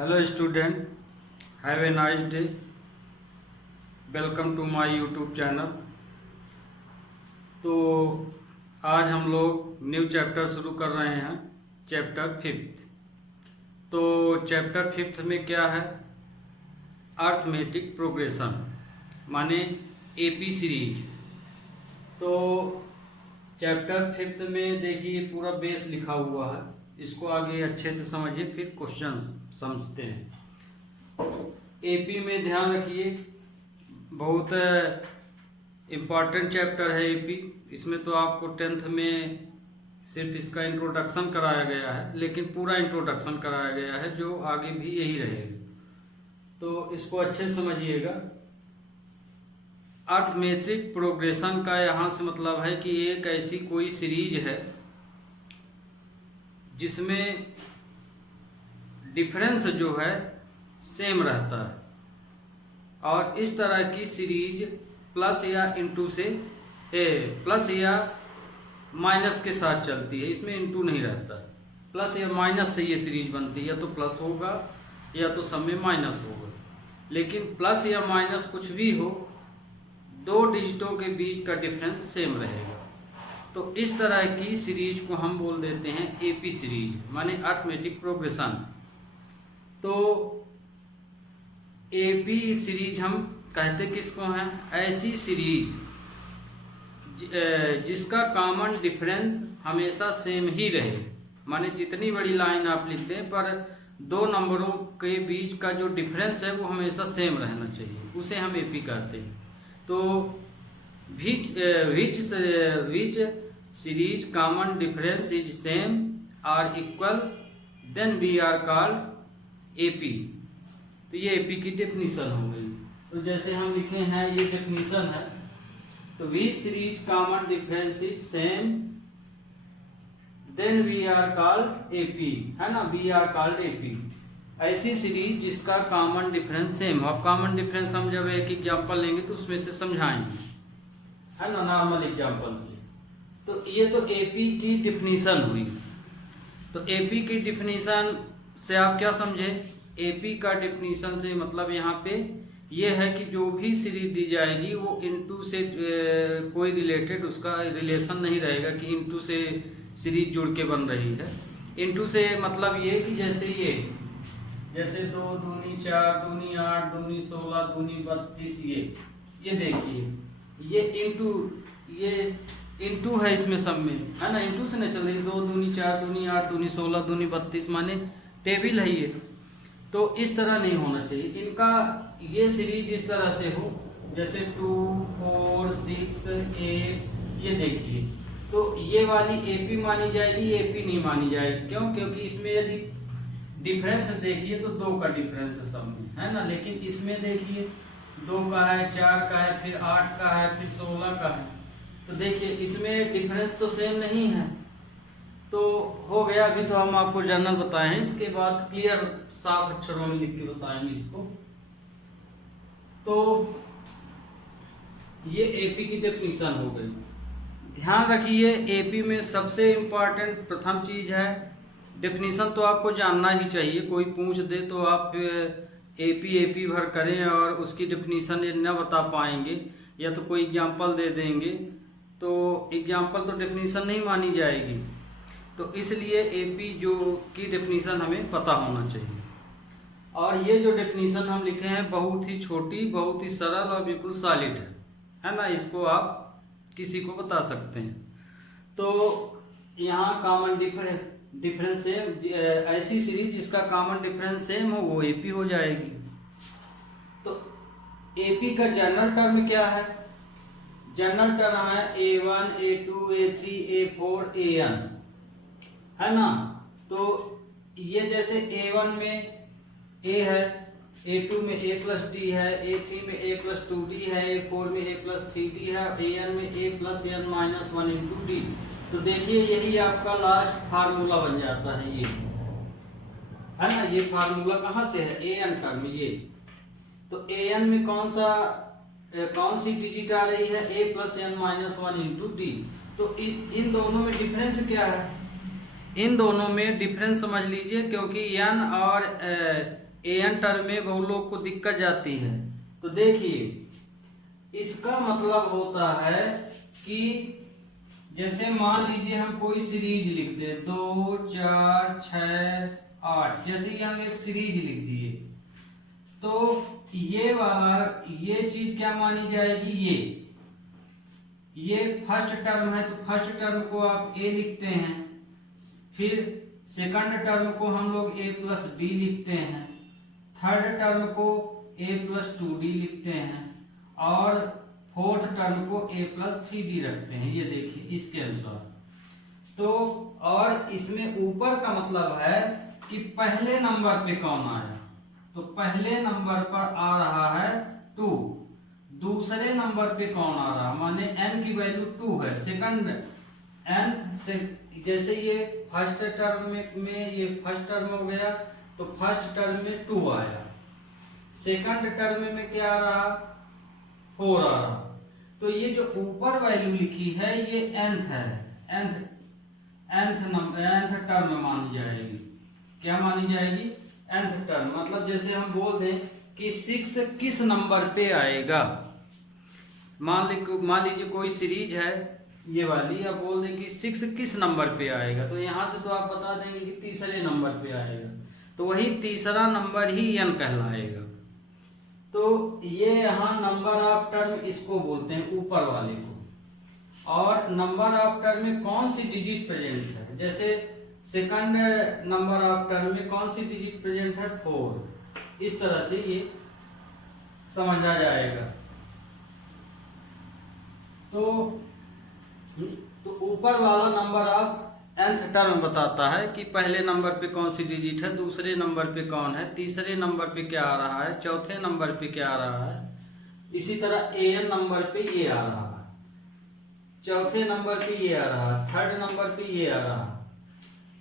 Hello student, have a nice day. Welcome to my YouTube channel. तो आज हम लोग न्यू चैप्टर शुरू कर रहे हैं, चैप्टर 5। तो चैप्टर 5 में क्या है? अर्थमेटिक प्रोग्रेशन माने एपी सीरीज। तो चैप्टर 5 में देखिए पूरा बेस लिखा हुआ है, इसको आगे अच्छे से समझिए फिर क्वेश्चन समझते हैं। एपी में ध्यान रखिए, बहुत इम्पॉर्टेंट चैप्टर है एपी। इसमें तो आपको 10th में सिर्फ इसका इंट्रोडक्शन कराया गया है, लेकिन पूरा इंट्रोडक्शन कराया गया है जो आगे भी यही रहेगा। तो इसको अच्छे से समझिएगा। अर्थमेट्रिक प्रोग्रेशन का यहाँ से मतलब है कि एक ऐसी कोई सीरीज है जिसमें डिफरेंस जो है सेम रहता है, और इस तरह की सीरीज प्लस या इनटू से प्लस या माइनस के साथ चलती है। इसमें इनटू नहीं रहता, प्लस या माइनस से ये सीरीज बनती है, या तो प्लस होगा या तो सब में माइनस होगा। लेकिन प्लस या माइनस कुछ भी हो, दो डिजिटों के बीच का डिफरेंस सेम रहेगा। तो इस तरह की सीरीज को हम बोल देते हैं एपी सीरीज, माने अर्थमेटिक प्रोग्रेशन। तो एपी सीरीज हम कहते किसको हैं? ऐसी सीरीज जिसका कॉमन डिफरेंस हमेशा सेम ही रहे, माने जितनी बड़ी लाइन आप लिखते हैं पर दो नंबरों के बीच का जो डिफरेंस है वो हमेशा सेम रहना चाहिए, उसे हम एपी कहते हैं। तो which series common difference is same are equal, then we are called AP. तो ये एपी की डेफिनीशन हो गई। तो जैसे हम लिखे हैं, ये डेफिनीशन है। तो which series common difference is same, then we are called AP, है ना, वी आर कॉल्ड एपी। ऐसी सीरीज जिसका कॉमन डिफरेंस सेम। अब कॉमन डिफरेंस हम जब एक एग्जांपल लेंगे तो उसमें से समझाएंगे, है ना, नॉर्मल एग्जांपल से। तो ये तो एपी की डेफिनीशन हुई। तो एपी की डेफिनीशन से आप क्या समझे? एपी का डेफिनीशन से मतलब यहाँ पे ये है कि जो भी सीरीज दी जाएगी वो इनटू से कोई रिलेटेड उसका रिलेशन नहीं रहेगा कि इनटू से सीरीज जुड़ के बन रही है। इनटू से मतलब ये कि जैसे 2 दूनी 4 दूनी 8 दूनी 16 दूनी 32, ये देखिए ये इनटू है इसमें सब में, है ना, इनटू से नहीं चल रही। 2 दूनी 4 दूनी 8 दूनी 16 दूनी 32 माने टेबल है ये। तो इस तरह नहीं होना चाहिए इनका। ये सीरीज इस तरह से हो जैसे 2 4 6 8, ये देखिए। तो ये वाली एपी मानी जाएगी, एपी नहीं मानी जाएगी। क्यों? क्योंकि इसमें यदि डिफरेंस देखिए तो 2 का डिफरेंस है सब में, है ना। लेकिन इसमें देखिए 2 का है, 4 का है, फिर 8 का है, फिर 16 का है। तो देखिए इसमें डिफरेंस तो सेम नहीं है। तो हो गया। अभी तो हम आपको जनरल बताए हैं, इसके बाद क्लियर साफ अक्षरों में लिख के बताएंगे इसको। तो ये एपी की डेफिनीशन हो गई। ध्यान रखिए, एपी में सबसे इम्पॉर्टेंट प्रथम चीज है डेफिनीशन। तो आपको जानना ही चाहिए। कोई पूछ दे तो आप एपी भर करें और उसकी डेफिनीशन न बता पाएंगे, या तो कोई एग्जांपल दे देंगे तो एग्जांपल तो डेफिनीशन नहीं मानी जाएगी। तो इसलिए एपी जो की डेफिनीशन हमें पता होना चाहिए। और ये जो डेफिनीशन हम लिखे हैं बहुत ही छोटी, बहुत ही सरल और बिल्कुल सॉलिड है ना। इसको आप किसी को बता सकते हैं। तो यहाँ कॉमन डिफरेंस सेम, ऐसी सीरीज जिसका कॉमन डिफरेंस सेम हो वो एपी हो जाएगी। तो एपी का जनरल टर्म क्या है? जनरल टर्म है A1 A2 A3 A4 AN, है ना। तो ये जैसे A1 में A है, A2 में A प्लस D है, A3 में A प्लस 2D है, A4 में A प्लस 3D है, AN में A plus n minus 1 into D। तो देखिए यही आपका लास्ट फार्मूला बन जाता है, ये है ना। ये फार्मूला कहाँ से है? AN टर्म ये। तो AN में कौन सी डिजिट आ रही है? A plus n minus 1 into D। तो इन दोनों में डिफरेंस क्या है? इन दोनों में डिफरेंस समझ लीजिए, क्योंकि n और एन टर्म में बहुत लोग को दिक्कत जाती है। तो देखिए इसका मतलब होता है कि जैसे मान लीजिए हम कोई सीरीज लिख दे 2 4 6 8, जैसे कि हम एक सीरीज लिख दिए, तो ये वाला ये चीज क्या मानी जाएगी, ये फर्स्ट टर्म है तो फर्स्ट टर्म को आप ए लिखते हैं, फिर सेकंड टर्म को हम लोग ए प्लस बी लिखते हैं, थर्ड टर्म को ए प्लस 2d लिखते हैं और फोर्थ टर्म को ए प्लस 3d रखते हैं। ये देखिए इसके अनुसार। तो और इसमें ऊपर का मतलब है कि पहले नंबर पे कौन आया, तो पहले नंबर पर आ रहा है 2, दूसरे नंबर पे कौन आ रहा है, माने n की वैल्यू 2 है, सेकंड n से, जैसे ये फर्स्ट टर्म में ये फर्स्ट टर्म हो गया तो फर्स्ट टर्म में 2 आया, सेकंड टर्म में क्या आ रहा 4 आ रहा। तो ये जो ऊपर वैल्यू लिखी है ये nth है, nth टर्म मानी जाएगी। क्या मानी जाएगी, nth टर्म। मतलब जैसे हम बोल दें कि 6 किस नंबर पे आएगा, मान लीजिए कोई सीरीज है ये वाली, अब बोल दें कि 6 किस नंबर पे आएगा, तो यहाँ से तो आप बता देंगे कि तीसरे नंबर पे आएगा, तो वही तीसरा नंबर ही n कहलाएगा। तो ये यहाँ नंबर ऑफ टर्म इसको बोलते हैं ऊपर वाले को। और नंबर ऑफ टर्म में कौन सी डिजिट प्रेजेंट है, जैसे सेकंड नंबर ऑफ टर्म में कौन सी डिजिट प्रेजेंट है 4, इस तरह से ये समझा जाएगा। तो ऊपर वाला नंबर ऑफ nth टर्म बताता है कि पहले नंबर पे कौन सी डिजिट है, दूसरे नंबर पे कौन है, तीसरे नंबर पे क्या आ रहा है, चौथे नंबर पे क्या आ रहा है, इसी तरह an नंबर पे ये आ रहा है, चौथे नंबर पे ये आ रहा है, थर्ड नंबर पे ये आ रहा है।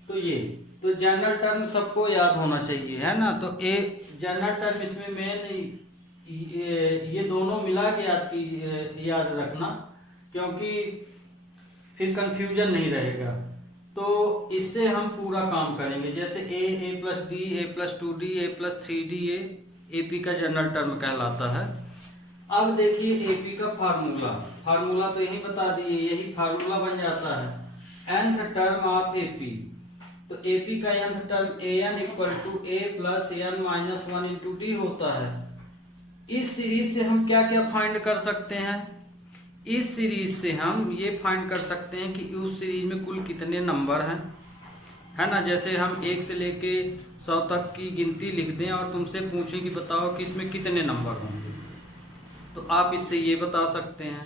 तो ये तो जनरल टर्म सबको याद होना चाहिए, है ना। तो ए जनरल टर्म इसमें मेन ये दोनों मिला के याद रखना, क्योंकि फिर कंफ्यूजन नहीं रहेगा। तो इससे हम पूरा काम करेंगे, जैसे ए प्लस डी, ए प्लस 2d, ए प्लस 3d, ये एपी का जनरल टर्म कहलाता है। अब देखिए एपी का फार्मूला तो यही बता दिए, यही फार्मूला बन जाता है nth टर्म ऑफ एपी। तो एपी का nth term an equal to a plus an minus 1 into d होता है। इस सीरीज से हम क्या क्या फाइंड कर सकते हैं, इस सीरीज से हम ये फाइंड कर सकते हैं कि उस सीरीज में कुल कितने नंबर हैं, है ना। जैसे हम 1 से लेके 100 तक की गिनती लिख दें और तुमसे पूछें कि बताओ कि इसमें कितने नंबर होंगे, तो आप इससे ये बता सकते हैं।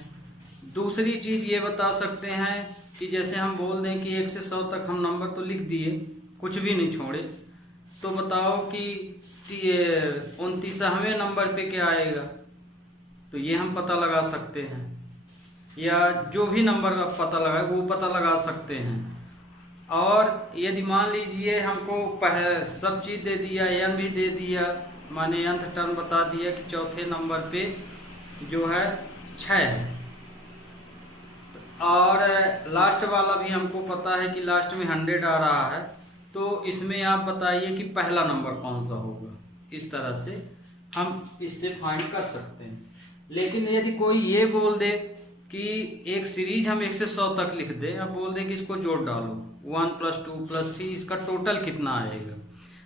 दूसरी चीज़ ये बता सकते हैं कि जैसे हम बोल दें कि 1 से 100 तक हम नंबर तो लिख दिए, कुछ भी नहीं छोड़े, तो बताओ कि 29वें नंबर पे क्या आएगा, तो ये हम पता लगा सकते हैं, या जो भी नंबर का पता लगा वो पता लगा सकते हैं। और यदि मान लीजिए हमको सब चीज़ दे दिया, n भी दे दिया, माने nth टर्म बता दिया कि चौथे नंबर पे जो है 6 है, और लास्ट वाला भी हमको पता है कि लास्ट में 100 आ रहा है, तो इसमें आप बताइए कि पहला नंबर कौन सा होगा। इस तरह से हम इससे फाइंड कर सकते हैं। लेकिन यदि कोई ये बोल दे कि एक सीरीज हम 1 से 100 तक लिख दें, अब बोल दें कि इसको जोड़ डालो 1 + 2 + 3, इसका टोटल कितना आएगा,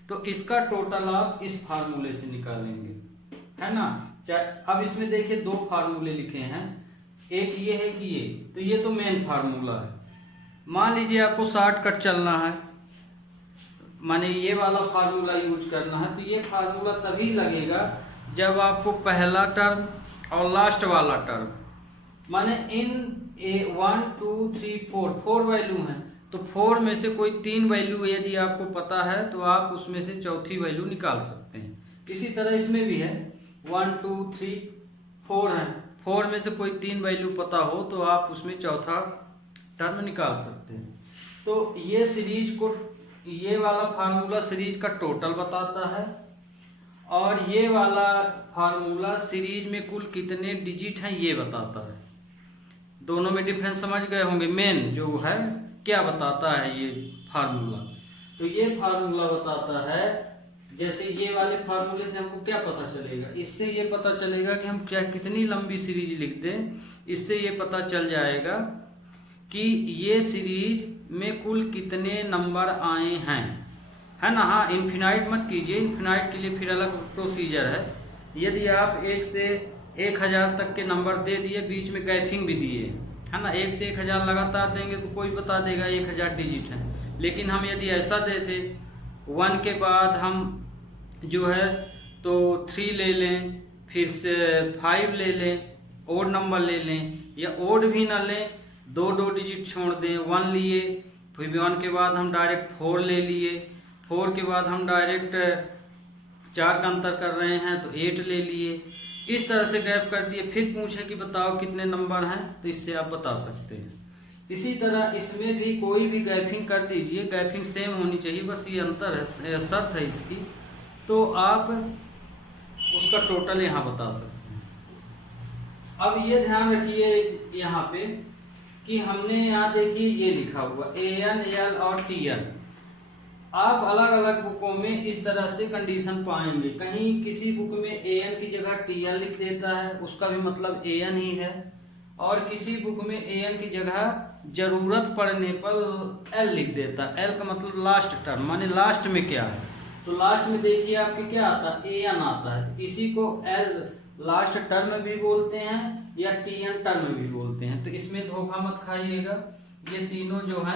तो इसका टोटल आप इस फार्मूले से निकालेंगे, है ना। अब इसमें देखिए 2 फार्मूले लिखे हैं, एक ये है कि ये, तो ये तो मेन फार्मूला है। मान लीजिए आपको शॉर्टकट चलना है, माने ये वाला फार्मूला यूज करना है, तो ये फार्मूला तभी लगेगा जब आपको पहला टर्म और लास्ट वाला टर्म, माने इन 1 2 3 4 वैल्यू हैं, तो 4 में से कोई 3 वैल्यू यदि आपको पता है तो आप उसमें से चौथी वैल्यू निकाल सकते हैं। इसी तरह इसमें भी है 1 2 3 4 हैं, 4 में से कोई 3 वैल्यू पता हो तो आप उसमें चौथा टर्म निकाल सकते हैं। तो ये सीरीज को, ये वाला फार्मूला सीरीज का टोटल बताता है, और ये वाला फार्मूला सीरीज में कुल कितने डिजिट हैं ये बताता है। दोनों में डिफरेंस समझ गए होंगे। मेन जो है क्या बताता है ये फार्मूला, तो ये फार्मूला बताता है जैसे ये वाले फार्मूले से हमको क्या पता चलेगा, इससे ये पता चलेगा कि हम क्या कितनी लंबी सीरीज लिख दें, इससे ये पता चल जाएगा कि ये सीरीज में कुल कितने नंबर आए हैं, है ना। हाँ, इन्फिनाइट मत कीजिए, इन्फिनाइट के लिए फिर अलग प्रोसीजर है। यदि आप 1 से 1000 तक के नंबर दे दिए, बीच में गैपिंग भी दिए, है ना, 1 से 1000 लगातार देंगे तो कोई बता देगा 1000 डिजिट है। लेकिन हम यदि ऐसा दे दें, 1 के बाद हम जो है तो 3 ले लें, फिर से 5 ले लें, ओड नंबर ले लें, या ओड भी ना लें, 2 डिजिट छोड़ दें, 1 लिए, फिर 1 के बाद हम डायरेक्ट 4 ले लिए, 4 के बाद हम डायरेक्ट 4 का अंतर कर रहे हैं तो 8 ले लिए, इस तरह से गैप कर दिए। फिर पूछे कि बताओ कितने नंबर हैं, तो इससे आप बता सकते हैं। इसी तरह इसमें भी कोई भी गैपिंग कर दीजिए, गैपिंग सेम होनी चाहिए, बस ये अंतर है, शर्त है इसकी, तो आप उसका टोटल यहाँ बता सकते हैं। अब ये ध्यान रखिए यहाँ पे कि हमने यहाँ देखिए ये लिखा हुआ AN, L और TN। आप अलग अलग बुकों में इस तरह से कंडीशन पाएंगे, कहीं किसी बुक में AN की जगह TN लिख देता है, उसका भी मतलब AN ही है, और किसी बुक में AN की जगह जरूरत पड़ने पर L लिख देता है। L का मतलब लास्ट टर्म, माने लास्ट में क्या है, तो लास्ट में देखिए आपके क्या आता है, AN आता है, तो इसी को L लास्ट टर्म भी बोलते हैं या TN टर्म भी बोलते हैं। तो इसमें धोखा मत खाइएगा, ये तीनों जो है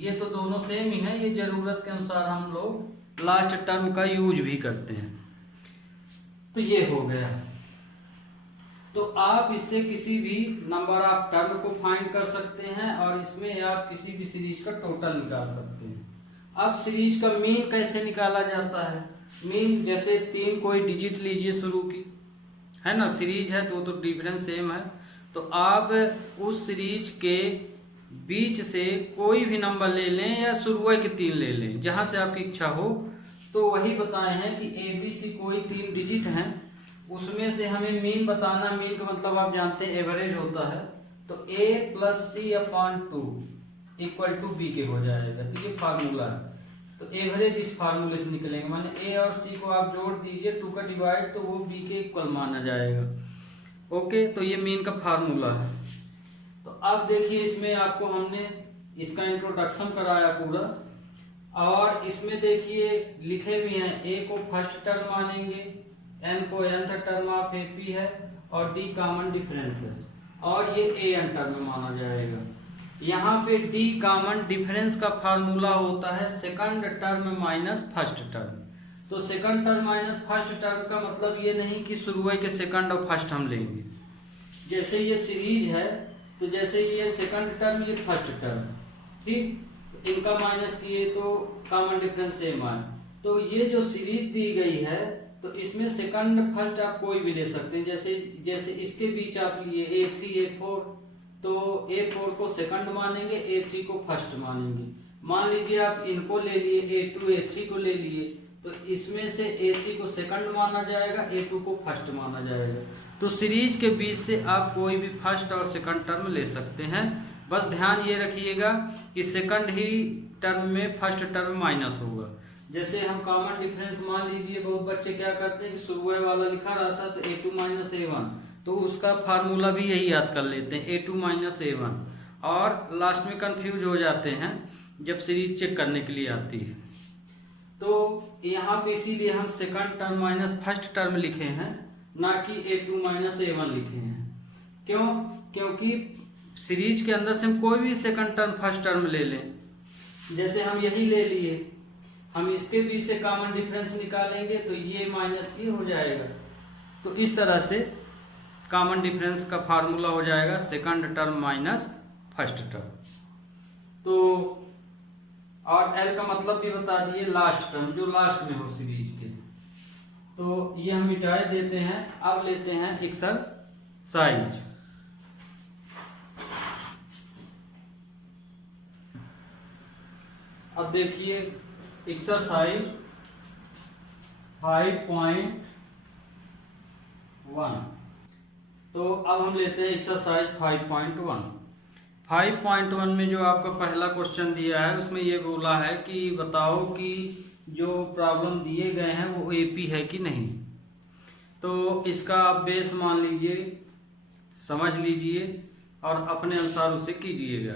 ये तो दोनों सेम ही है, ये जरूरत के अनुसार हम लोग लास्ट टर्म का यूज भी करते हैं। तो ये हो गया। तो आप इससे किसी भी नंबर ऑफ टर्म को फाइंड कर सकते हैं, और इसमें आप किसी भी सीरीज का टोटल निकाल सकते हैं। अब सीरीज का मीन कैसे निकाला जाता है, मीन जैसे 3 कोई डिजिट लीजिए शुरू की, है ना, सीरीज है तो वो तो डिफरेंस सेम है, तो आप उस सीरीज के बीच से कोई भी नंबर ले लें या शुरुआत के 3 ले लें, जहां से आपकी इच्छा हो। तो वही बताए हैं कि ABC कोई 3 डिजिट हैं, उसमें से हमें मीन बताना, मीन का मतलब आप जानते हैं एवरेज होता है, तो A + C/2 = B के हो जाएगा। तो ये फार्मूला है, तो एवरेज इस फार्मूले से निकलेंगे, माने A और C को आप जोड़ दीजिए 2 का डिवाइड, तो वो B के इक्वल माना जाएगा। ओके, तो ये मीन का फार्मूला है। तो अब देखिए इसमें आपको हमने इसका इंट्रोडक्शन कराया पूरा, और इसमें देखिए लिखे भी हैं, A को फर्स्ट टर्म मानेंगे, N को nth टर्म ऑफ AP है, और D कॉमन डिफरेंस है, और ये AN टर्म माना जाएगा। यहाँ पे D कॉमन डिफरेंस का फार्मूला होता है second term minus first term. तो second term minus first term का मतलब ये नहीं कि शुरुआत के सेकंड और फर्स्ट हम लेंगे, जैसे ये सीरीज है तो जैसे ये सेकंड टर्म ये फर्स्ट टर्म, ठीक, इनका माइनस किए तो कॉमन डिफरेंस सेम आए। तो ये जो सीरीज दी गई है तो इसमें सेकंड फर्स्ट आप कोई भी ले सकते हैं, जैसे इसके बीच आप लिए A3 A4, तो A4 को सेकंड मानेंगे, A3 को फर्स्ट मानेंगे। मान लीजिए आप इनको ले लिए, A2 A3 को ले लिए, तो इसमें से A3 को सेकंड माना जाएगा, A2 को फर्स्ट माना जाएगा। तो सीरीज के बीच से आप कोई भी फर्स्ट और सेकंड टर्म ले सकते हैं। बस ध्यान ये रखिएगा कि सेकंड ही टर्म में फर्स्ट टर्म माइनस होगा। जैसे हम कॉमन डिफरेंस मान लीजिए, बहुत बच्चे क्या करते हैं कि शुरुआत वाला लिखा रहता है तो A2 - A1, तो उसका फार्मूला भी यही याद कर लेते हैं, A2 - A1, और लास्ट में कंफ्यूज हो जाते हैं जब सीरीज चेक करने के लिए आती है। तो यहाँ पे इसीलिए हम second term minus first term लिखे हैं, ना कि A2 - A1 लिखे हैं। क्यों? क्योंकि सीरीज के अंदर से हम कोई भी सेकंड टर्म फर्स्ट टर्म ले लें, जैसे हम यही ले लिए, हम इसके बीच से कॉमन डिफरेंस निकालेंगे तो ये माइनस ये हो जाएगा। तो इस तरह से कॉमन डिफरेंस का फार्मूला हो जाएगा second term minus first term. तो और L का मतलब भी बता दिए, लास्ट टर्म जो लास्ट में हो सीरीज के। तो ये हम मिटाए देते हैं। अब लेते हैं एक्सरसाइज। अब देखिए एक्सरसाइज 5.1। तो अब हम लेते हैं एक्सरसाइज 5.1। 5.1 में जो आपका पहला क्वेश्चन दिया है उसमें ये बोला है कि बताओ कि जो प्रॉब्लम दिए गए हैं वो एपी है कि नहीं। तो इसका आप बेस मान लीजिए, समझ लीजिए और अपने अनुसार उसे कीजिएगा।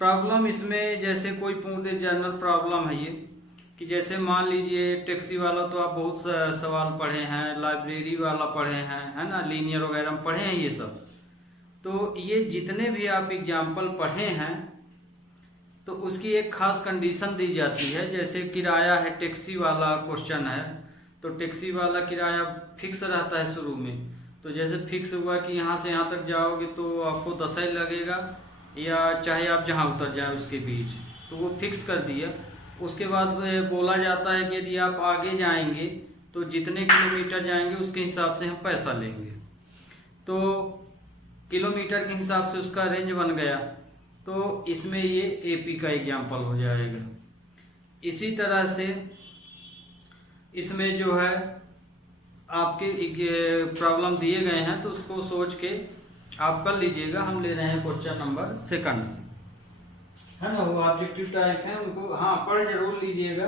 प्रॉब्लम इसमें जैसे कोई पूरे जनरल प्रॉब्लम है ये, कि जैसे मान लीजिए टैक्सी वाला तो आप बहुत सवाल पढ़े हैं, लाइब्रेरी वाला पढ़े हैं, है ना, लीनियर वगैरह में पढ़े हैं ये सब। तो ये जितने भी आप एग्जाम्पल पढ़े हैं तो उसकी एक खास कंडीशन दी जाती है। जैसे किराया है, टैक्सी वाला क्वेश्चन है, तो टैक्सी वाला किराया फिक्स रहता है शुरू में। तो जैसे फिक्स हुआ कि यहाँ से यहाँ तक जाओगे तो आपको 10 ही लगेगा, या चाहे आप जहाँ उतर जाए उसके बीच, तो वो फिक्स कर दिया। उसके बाद बोला जाता है कि यदि आप आगे जाएंगे तो जितने किलोमीटर जाएंगे उसके हिसाब से हम पैसा लेंगे। तो किलोमीटर के हिसाब से उसका रेंज बन गया, तो इसमें ये एपी का एग्जाम्पल हो जाएगा। इसी तरह से इसमें जो है आपके प्रॉब्लम दिए गए हैं तो उसको सोच के आप कर लीजिएगा। हम ले रहे हैं क्वेश्चन नंबर 2 से, है ना, वो ऑब्जेक्टिव टाइप है, उनको हाँ पढ़ जरूर लीजिएगा,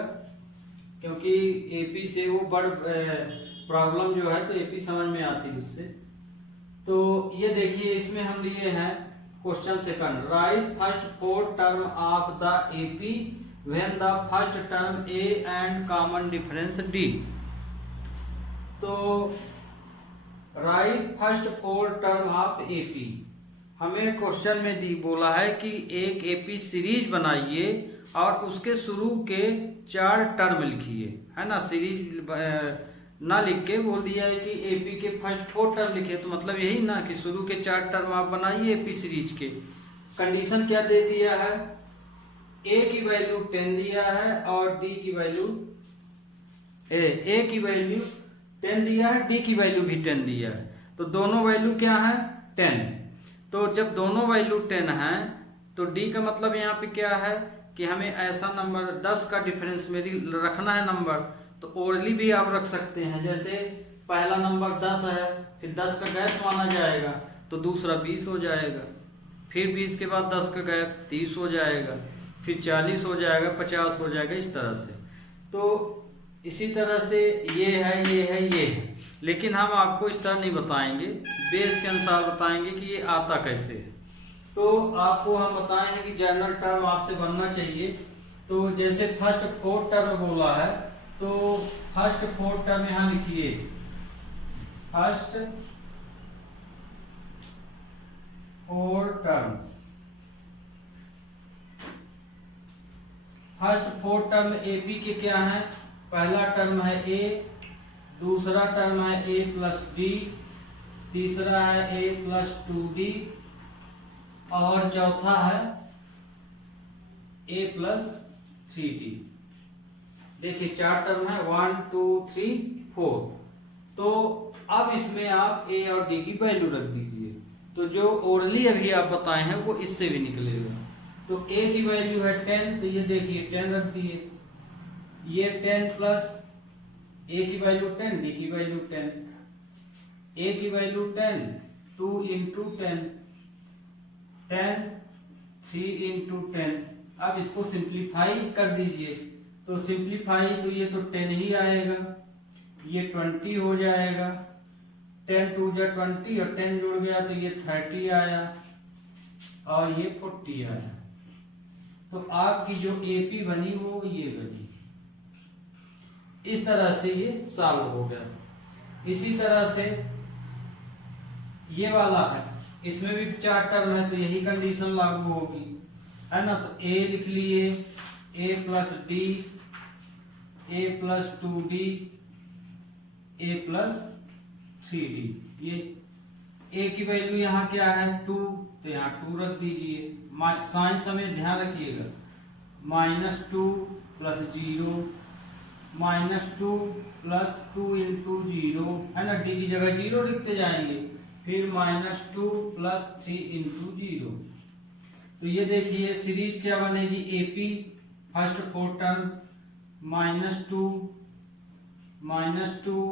क्योंकि एपी से वो बड़ प्रॉब्लम जो है तो एपी समझ में आती है उससे। तो ये देखिए, इसमें हम लिए हैं question 2, right first 4 term of the AP when the first term A and common difference D. तो right first 4 term of AP, हमें क्वेश्चन में दी बोला है कि एक एपी सीरीज बनाइए और उसके शुरू के 4 टर्म लिखिए, है ना। सीरीज ना लिख के बोल दिया है कि एपी के फर्स्ट 4 टर्म लिखे, तो मतलब यही ना कि शुरू के 4 टर्म आप बनाइए एपी सीरीज के। कंडीशन क्या दे दिया है, ए की वैल्यू 10 दिया है और डी की वैल्यू ए की वैल्यू 10 दिया है, डी की वैल्यू भी 10 दिया है। तो दोनों वैल्यू क्या है, 10। तो जब दोनों वैल्यू 10 है तो डी का मतलब यहाँ पे क्या है कि हमें ऐसा नंबर 10 का डिफरेंस में रखना है नंबर। तो ओरली भी आप रख सकते हैं, जैसे पहला नंबर 10 है, फिर 10 का गैप माना जाएगा तो दूसरा 20 हो जाएगा, फिर 20 के बाद 10 का गैप 30 हो जाएगा, फिर 40 हो जाएगा, 50 हो जाएगा, इस तरह से। तो इसी तरह से ये है, ये है, ये है, लेकिन हम आपको इस तरह नहीं बताएंगे, बेस के अनुसार बताएंगे कि ये आता कैसे है। तो आपको हम बताए हैं कि जनरल टर्म आपसे बनना चाहिए। तो जैसे फर्स्ट 4 टर्म बोला है तो फर्स्ट 4 टर्म यहाँ लिखिए, first 4 terms. First 4 term AP के क्या है, पहला टर्म है ए, दूसरा टर्म है ए प्लस डी, तीसरा है ए प्लस 2d और चौथा है ए प्लस 3d। देखिए 4 टर्म है, 1 2 3 4। तो अब इसमें आप ए और डी की वैल्यू रख दीजिए, तो जो ओरली अभी आप बताए हैं वो इससे भी निकलेगा। तो ए की वैल्यू है 10, तो ये देखिए 10 रख दिए, ये 10 प्लस ए की वैल्यू 10, डी की वैल्यू 10, ए की वैल्यू 10, 2 इंटू 10, 10, 3 इंटू 10। अब इसको सिंप्लीफाई कर दीजिए, तो सिंप्लीफाई तो ये तो 10 ही आएगा, ये 20 हो जाएगा, 10 2 जा 20 और 10 जुड़ गया तो ये 30 आया और ये 40 आया। तो आपकी जो एपी बनी वो ये बनी। इस तरह से ये सॉल्व हो गया। इसी तरह से ये वाला है, इसमें भी 4 टर्म है तो यही कंडीशन लागू होगी, है ना। तो ए लिख लिए, ए प्लस डी, ए प्लस 2d, ए प्लस 3d। ये ए की वैल्यू यहाँ क्या है 2, तो यहाँ 2 रख दीजिए। साइन समय ध्यान रखिएगा, -2 प्लस 0, -2 प्लस 2 इंटू 0, है ना, डी की जगह 0 लिखते जाएंगे, फिर -2 प्लस 3 इंटू 0। तो ये देखिए सीरीज क्या बनेगी, एपी फर्स्ट 4 टर्म -2 -2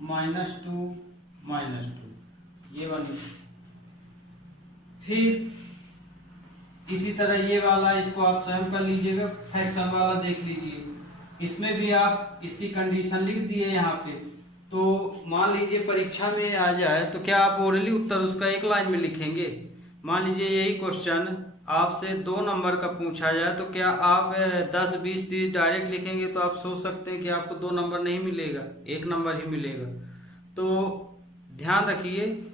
-2 -2, ये बन। फिर इसी तरह ये वाला, इसको आप स्वयं कर लीजिएगा, फ्रैक्शन वाला देख लीजिए। इसमें भी आप इसकी कंडीशन लिख दिए यहाँ पे। तो मान लीजिए परीक्षा में आ जाए तो क्या आप ओरली उत्तर उसका एक लाइन में लिखेंगे? मान लीजिए यही क्वेश्चन आपसे 2 नंबर का पूछा जाए तो क्या आप 10, 20, 30 डायरेक्ट लिखेंगे? तो आप सोच सकते हैं कि आपको 2 नंबर नहीं मिलेगा, 1 नंबर ही मिलेगा। तो ध्यान रखिए,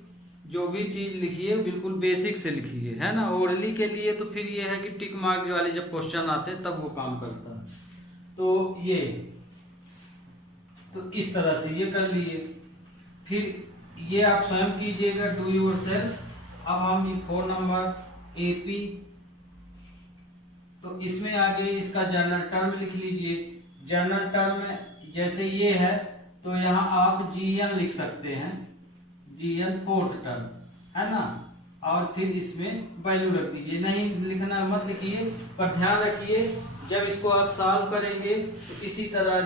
जो भी चीज़ लिखिए बिल्कुल बेसिक से लिखिए, है ना। ओरली के लिए तो फिर ये है कि टिक मार्क वाले जब क्वेश्चन आते हैं तब वो काम करता है। तो इस तरह से ये कर लिए। फिर ये आप स्वयं कीजिएगा, डू योर सेल्फ। अब हम ये 4 नंबर एपी, तो इसमें आगे इसका जनरल टर्म लिख लीजिए। जनरल टर्म जैसे ये है तो यहाँ आप जीएन लिख सकते हैं, जीएन 4th टर्म, है ना। और फिर इसमें वैल्यू रख दीजिए, नहीं लिखना मत लिखिए, पर ध्यान रखिए जब इसको आप सॉल्व करेंगे तो इसी तरह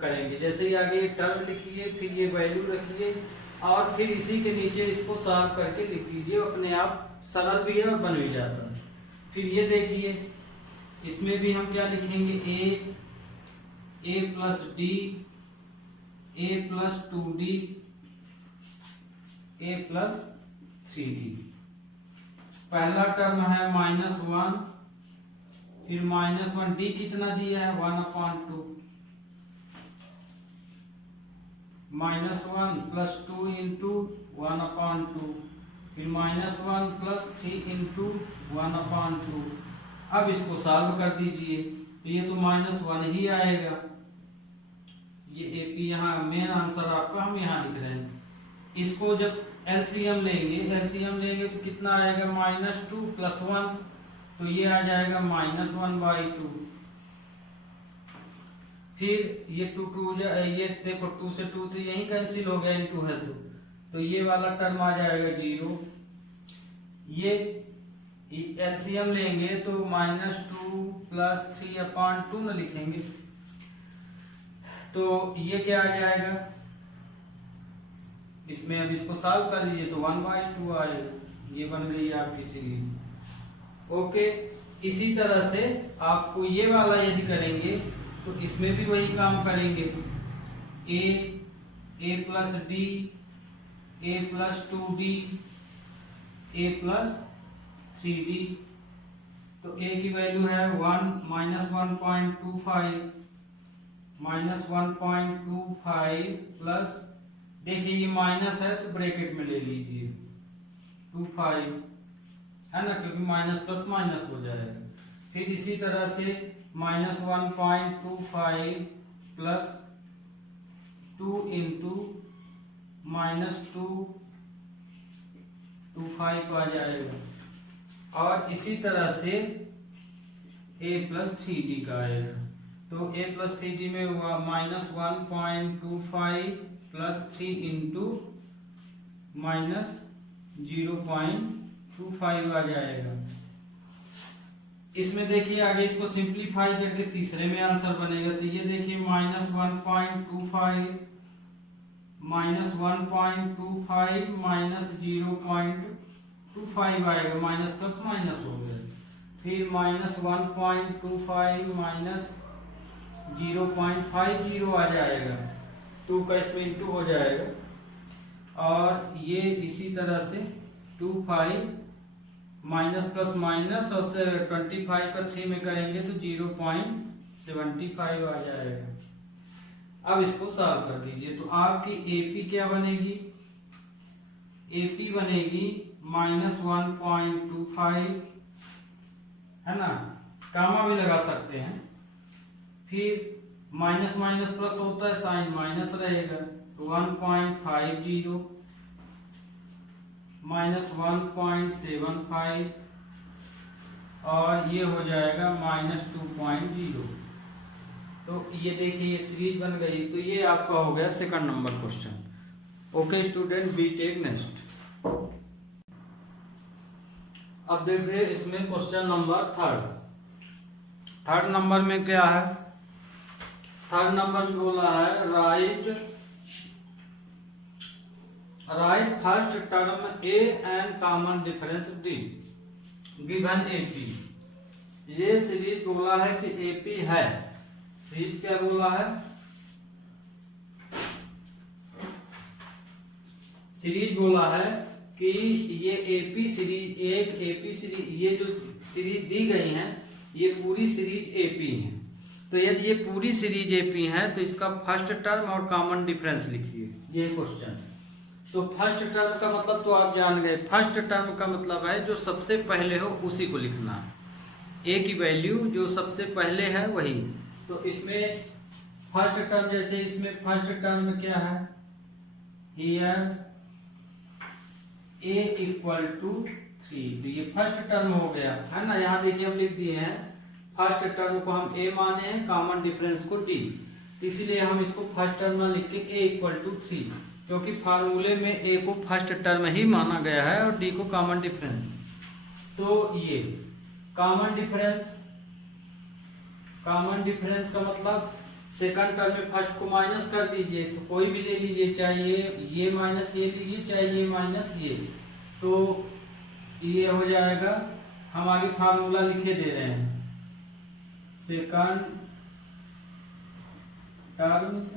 करेंगे। जैसे ही आगे टर्म लिखिए, फिर ये वैल्यू रखिए और फिर इसी के नीचे इसको सॉल्व करके लिख दीजिए। अपने आप सरल भी है और बन भी जाता है। फिर ये देखिए, इसमें भी हम क्या लिखेंगे, ए प्लस डी, ए प्लस 2d, ए प्लस 3d। पहला टर्म है -1, फिर -1, डी कितना दिया है 1/2, -1 प्लस 2 इंटू 1/2, फिर -1 प्लस 3 इंटू 1/2। अब इसको सॉल्व कर दीजिए तो ये तो -1 ही आएगा। ये एपी यहाँ मेन आंसर आपका हम यहाँ लिख रहे हैं। इसको जब एलसीएम लेंगे तो कितना आएगा, -2 प्लस 1, तो ये आ जाएगा -1/2। फिर ये 2 ये देखो 2 से 2 तो यही कैंसिल हो गया, इनटू है तो ये वाला टर्म आ जाएगा 0। ये एलसीएम लेंगे तो -2 प्लस 3/2 न लिखेंगे, तो ये क्या आ जाएगा, इसमें अब इसको सॉल्व कर लीजिए तो 1/2 आएगा। ये बन गई आपकी सीरीज। ओके, इसी तरह से आपको ये वाला यदि करेंगे तो इसमें भी वही काम करेंगे। ए प्लस डी, ए प्लस 2d, ए प्लस 3d। तो ए की वैल्यू है 1 -1.25, -1.25 प्लस, देखिए ये माइनस है तो ब्रैकेट में ले लीजिए 25, है ना, क्योंकि माइनस प्लस माइनस हो जाएगा। फिर इसी तरह से -1.25 प्लस 2 इंटू -225 आ जाएगा। और इसी तरह से a प्लस 3d का आएगा। तो a प्लस 3d में हुआ -1.25 प्लस 3 इंटू -0.25 आ जाएगा। इसमें देखिए आगे इसको सिंप्लीफाई करके तीसरे में आंसर बनेगा। तो ये देखिए -1.25 -0.25 आएगा, माइनस प्लस माइनस हो गया। फिर -1.25 -0.50 आ जाएगा, 2 का इसमें इंटू हो जाएगा। और ये इसी तरह से 25 माइनस प्लस माइनस और से 25 का 3 में करेंगे तो 0.75 आ जाएगा। अब इसको सॉल्व कर दीजिए तो आपकी एपी क्या बनेगी, एपी बनेगी -1.25, है ना, कामा भी लगा सकते हैं। फिर माइनस माइनस प्लस होता है, साइन माइनस रहेगा, 1.50 -1.75 और ये हो जाएगा -2.0। तो ये देखिए ये सीरीज बन गई। तो ये आपका हो गया second number question. Okay student, we take next. अब देखिए इसमें क्वेश्चन नंबर थर्ड नंबर में क्या है, थर्ड नंबर में बोला है right first term A and common difference D given AP. ये सीरीज बोला है कि एपी है, सीरीज क्या बोला है, सीरीज बोला है कि ये एपी सीरीज, एक एपी सीरीज, ये जो सीरीज दी गई है ये पूरी सीरीज एपी है। तो यदि ये पूरी सीरीज एपी है तो इसका फर्स्ट टर्म और कॉमन डिफरेंस लिखिए, ये क्वेश्चन। तो फर्स्ट टर्म का मतलब तो आप जान गए, फर्स्ट टर्म का मतलब है जो सबसे पहले हो उसी को लिखना है, ए की वैल्यू जो सबसे पहले है वही। तो इसमें फर्स्ट टर्म, जैसे इसमें फर्स्ट टर्म क्या है, हियर a इक्वल टू 3, तो ये फर्स्ट टर्म हो गया है ना। यहाँ देखिए हम लिख दिए हैं फर्स्ट टर्म को हम a माने हैं, कॉमन डिफरेंस को d, तो इसीलिए हम इसको फर्स्ट टर्म में लिख के a इक्वल टू 3, क्योंकि फार्मूले में a को फर्स्ट टर्म ही माना गया है और d को कॉमन डिफरेंस। तो ये कॉमन डिफरेंस, कॉमन डिफरेंस का मतलब सेकंड टर्म में फर्स्ट को माइनस कर दीजिए, तो कोई भी ले लीजिए, चाहे ये माइनस ये लीजिए, चाहे ये माइनस ये, तो ये हो जाएगा। हम आगे फार्मूला लिखे दे रहे हैं, second terms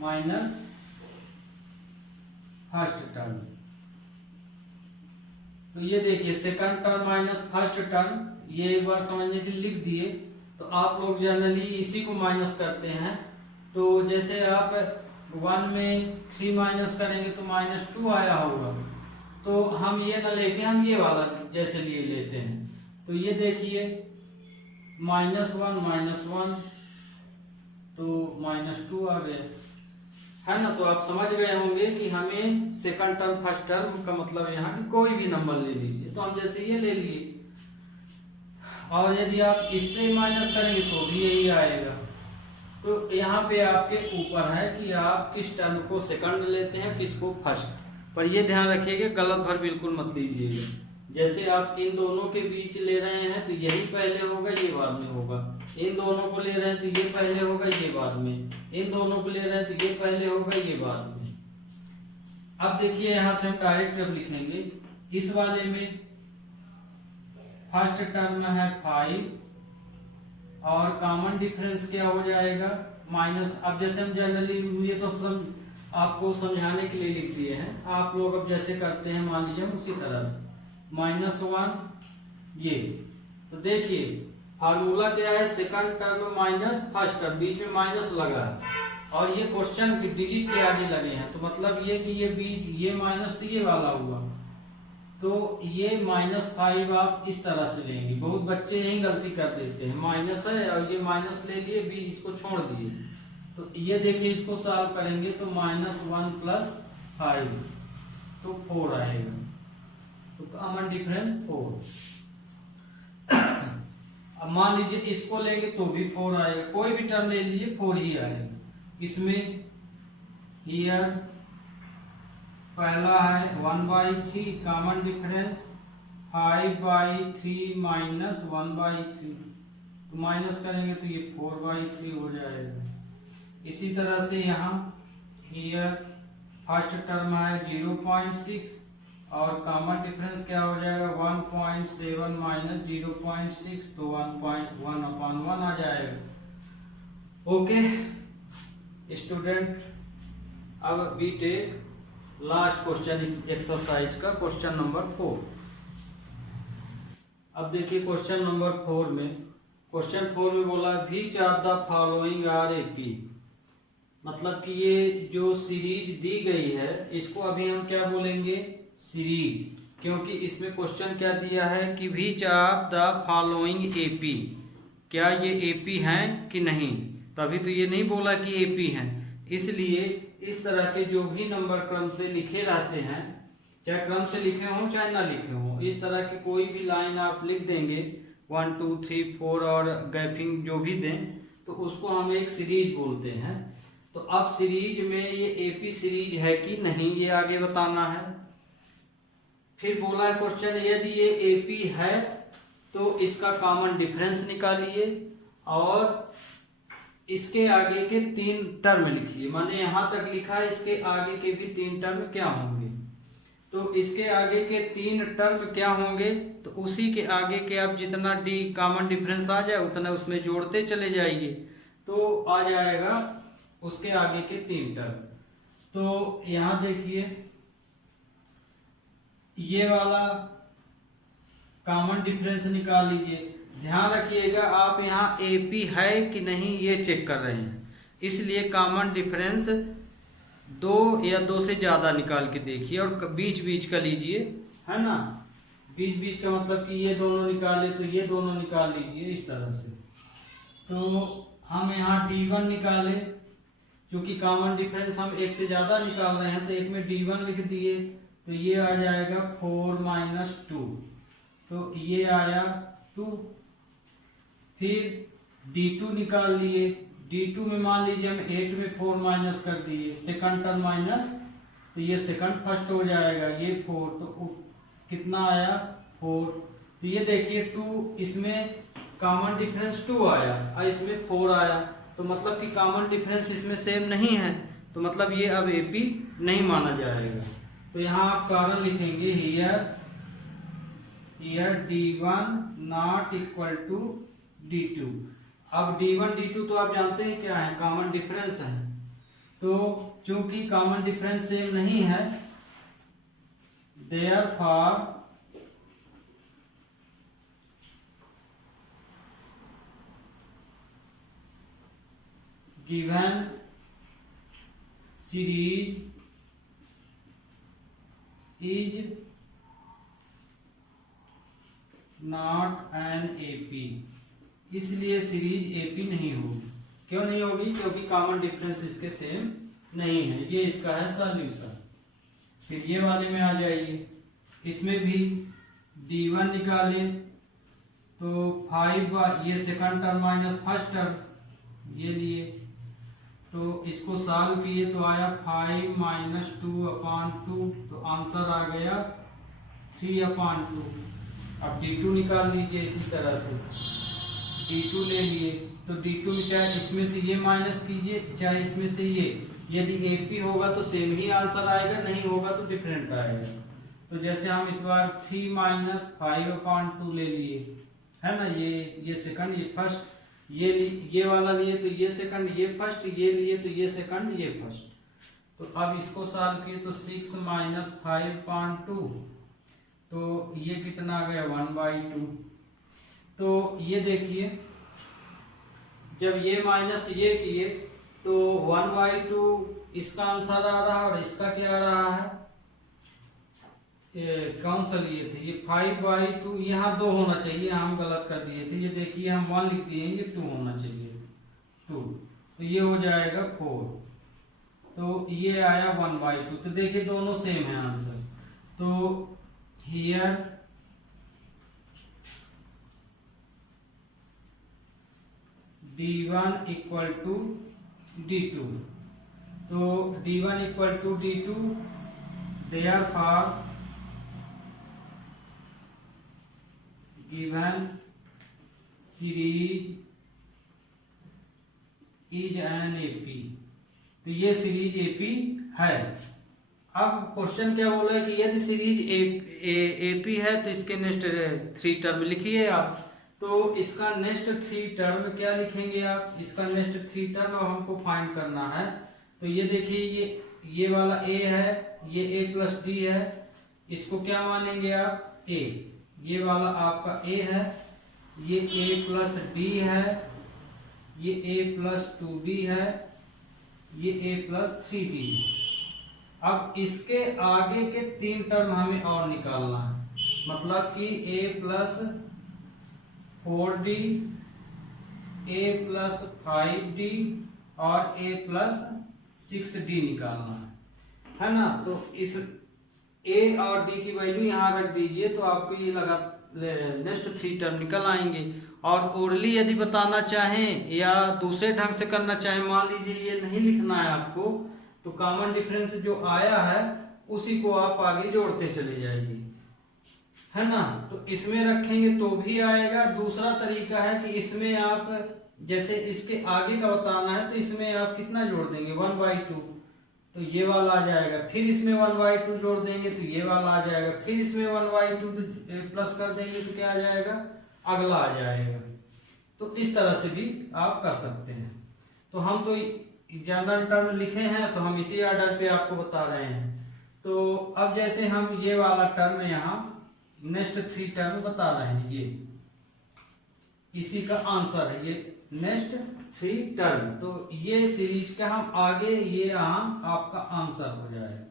minus first term. तो ये देखिए second term minus first term, ये एक बार समझने के लिए लिख दिए। तो आप लोग जनरली इसी को माइनस करते हैं, तो जैसे आप 1 में 3 माइनस करेंगे तो -2 आया होगा, तो हम ये ना लेके हम ये वाला जैसे लिए लेते हैं। तो ये देखिए -1 तो -2 आ गया है ना। तो आप समझ गए होंगे कि हमें सेकंड टर्म फर्स्ट टर्म का मतलब यहाँ की कोई भी नंबर ले लीजिए, तो हम जैसे ये ले लिए, और यदि आप इससे माइनस करेंगे तो भी यही आएगा। तो यहाँ पे आपके ऊपर है कि आप किस टर्म को सेकंड लेते हैं, किसको फर्स्ट, पर ये ध्यान रखिएगा गलत भर बिल्कुल मत लीजिएगा। जैसे आप इन दोनों के बीच ले रहे हैं तो यही पहले होगा, ये बाद में होगा, इन दोनों को ले रहे हैं तो ये पहले होगा, ये बाद में, इन दोनों को ले रहे हैं तो ये पहले होगा, ये बाद में। अब देखिए यहाँ से हम डायरेक्ट अब लिखेंगे, इस वाले में फर्स्ट टर्म है 5 और कॉमन डिफरेंस क्या हो जाएगा माइनस। अब जैसे हम जनरली ये तो आपको समझाने के लिए लिख दिए हैं, आप लोग अब जैसे करते हैं मान लीजिए उसी तरह से -1 ये। तो देखिए फार्मूला क्या है, second term minus first term, बीच में माइनस लगा है और ये क्वेश्चन डिजिट के आगे लगे हैं, तो मतलब ये कि ये बीच ये माइनस तो ये वाला हुआ, तो ये -5 आप इस तरह से लेंगे। बहुत बच्चे यही गलती कर देते हैं, माइनस है और ये माइनस ले लिए, भी इसको छोड़ दिए। तो ये देखिए इसको सॉल्व करेंगे तो -1 + 5 तो 4 आएगा, तो कॉमन डिफरेंस 4। अब मान लीजिए इसको लेंगे तो भी 4 आएगा, कोई भी टर्म ले लीजिए 4 ही आएगा। इसमें हियर पहला है 1/3 कॉमन डिफरेंस 5/3 माइनस 1/3, तो माइनस करेंगे तो ये 4/3 हो जाएगा। इसी तरह से यहाँ हियर फर्स्ट टर्म है 0.6 और कॉमन डिफरेंस क्या हो जाएगा 1.7 माइनस 0.6, तो 1/1 आ जाएगा। ओके स्टूडेंट, अब we take last question exercise का क्वेश्चन नंबर 4। अब देखिए क्वेश्चन नंबर 4 में, क्वेश्चन 4 में बोला which of the following are AP, मतलब कि ये जो सीरीज दी गई है इसको अभी हम क्या बोलेंगे, सीरीज, क्योंकि इसमें क्वेश्चन क्या दिया है कि which of the following AP, क्या ये एपी हैं कि नहीं, तभी तो ये नहीं बोला कि एपी हैं। इसलिए इस तरह के जो भी नंबर क्रम से लिखे रहते हैं, चाहे क्रम से लिखे हों चाहे ना लिखे हों, इस तरह की कोई भी लाइन आप लिख देंगे 1 2 3 4 और गैपिंग जो भी दें, तो उसको हम एक सीरीज बोलते हैं। तो अब सीरीज में ये एपी सीरीज है कि नहीं ये आगे बताना है। फिर बोला है क्वेश्चन यदि ये एपी है तो इसका कॉमन डिफरेंस निकालिए और इसके आगे के 3 टर्म लिखिए, माने यहां तक लिखा है इसके आगे के भी 3 टर्म क्या होंगे, तो इसके आगे के 3 टर्म क्या होंगे, तो उसी के आगे के आप जितना डी कॉमन डिफरेंस आ जाए उतना उसमें जोड़ते चले जाइए। तो आ जाएगा उसके आगे के 3 टर्म। तो यहाँ देखिए ये वाला कॉमन डिफरेंस निकाल लीजिए। ध्यान रखिएगा आप यहाँ AP है कि नहीं ये चेक कर रहे हैं, इसलिए कॉमन डिफरेंस 2 या 2 से ज़्यादा निकाल के देखिए और बीच बीच का लीजिए, है ना। बीच बीच का मतलब कि ये दोनों निकाले तो ये दोनों निकाल लीजिए इस तरह से। तो हम यहाँ D1 निकाले, क्योंकि कॉमन डिफरेंस हम 1 से ज़्यादा निकाल रहे हैं तो एक में D1 लिख दिए, तो ये आ जाएगा 4 - 2, तो ये आया 2। फिर D2 निकाल लिए, D2 में मान लीजिए हम 8 में 4 माइनस कर दिए, सेकंड टर्म माइनस, तो ये सेकंड फर्स्ट हो जाएगा, ये 4, तो कितना आया 4। तो ये देखिए 2, इसमें कॉमन डिफरेंस 2 आया और इसमें 4 आया, तो मतलब कि कॉमन डिफरेंस इसमें सेम नहीं है, तो मतलब ये अब AP नहीं माना जाएगा। तो यहाँ आप कारण लिखेंगे here D1 not equal to D2। अब D1 D2 तो आप जानते हैं क्या है, कॉमन डिफरेंस है। तो चूंकि कॉमन डिफरेंस सेम नहीं है, therefore given series is not N AP, इसलिए सीरीज AP नहीं होगी। क्यों नहीं होगी? क्योंकि कॉमन डिफरेंस इसके सेम नहीं है। ये इसका है सॉल्यूशन। फिर ये वाले में आ जाइए, इसमें भी D1 निकाले तो 5 ये second term minus first term ये लिए, तो इसको सॉल्व किए तो आया 5 - 2/2, तो आंसर आ गया 3/2। अब D2 निकाल लीजिए इसी तरह से, D2 ले लिए तो D2 में चाहे इसमें से ये माइनस कीजिए चाहे इसमें से ये, यदि AP होगा तो सेम ही आंसर आएगा, नहीं होगा तो डिफरेंट आएगा। तो जैसे हम इस बार 3 - 5/2 ले लिए, है ना, ये सेकंड ये फर्स्ट, ये वाला लिए तो ये सेकंड ये फर्स्ट, ये लिए तो ये सेकंड ये फर्स्ट। तो अब इसको सॉल्व किए तो 6 - 5/2, तो ये कितना आ गया 1/2। तो ये देखिए जब ये माइनस ये किए तो 1/2 इसका आंसर आ रहा है और इसका क्या आ रहा है, कौन सा लिए थे ये 5/2, यहाँ 2 होना चाहिए, हम गलत कर दिए थे। ये देखिए हम 1 लिख दिए, ये 2 होना चाहिए 2, तो ये हो जाएगा 4, तो ये आया 1/2। तो देखिए दोनों सेम है आंसर। तो here D1 equal to D2, तो D1 equal to D2, therefore given series is an AP, तो ये सीरीज AP है। अब क्वेश्चन क्या बोला है कि यदि सीरीज AP है तो इसके नेक्स्ट 3 टर्म लिखिए आप। तो इसका नेक्स्ट 3 टर्म क्या लिखेंगे आप, इसका नेक्स्ट 3 टर्म अब हमको फाइंड करना है। तो ये देखिए ये वाला A है, ये A + D है, इसको क्या मानेंगे आप A। ये वाला आपका A है, ये A + D है, ये A + 2D है, ये A + 3D है। अब इसके आगे के 3 टर्म हमें और निकालना है, मतलब कि A + 4D, A + 5D और A + 6D निकालना है ना। तो इस A और D की वैल्यू यहाँ रख दीजिए, तो आपको ये लगा नेक्स्ट 3 टर्म निकल आएंगे। और ओरली यदि बताना चाहें या दूसरे ढंग से करना चाहें, मान लीजिए ये नहीं लिखना है आपको, तो कॉमन डिफरेंस जो आया है उसी को आप आगे जोड़ते चले जाइए, है ना। तो इसमें रखेंगे तो भी आएगा। दूसरा तरीका है कि इसमें आप जैसे इसके आगे का बताना है तो इसमें आप कितना जोड़ देंगे 1/2, तो ये वाला आ जाएगा। फिर इसमें 1/2 जोड़ देंगे तो ये वाला आ जाएगा। फिर इसमें 1/2 प्लस कर देंगे तो क्या आ जाएगा, अगला आ जाएगा। तो इस तरह से भी आप कर सकते हैं। तो हम तो जनरल टर्म लिखे हैं तो हम इसी ऑर्डर पे आपको बता रहे हैं। तो अब जैसे हम ये वाला टर्म यहाँ नेक्स्ट 3 टर्म बता रहे हैं, ये इसी का आंसर है, ये नेक्स्ट 3 टर्म। तो ये सीरीज का हम आगे ये यहाँ आपका आंसर हो जाएगा।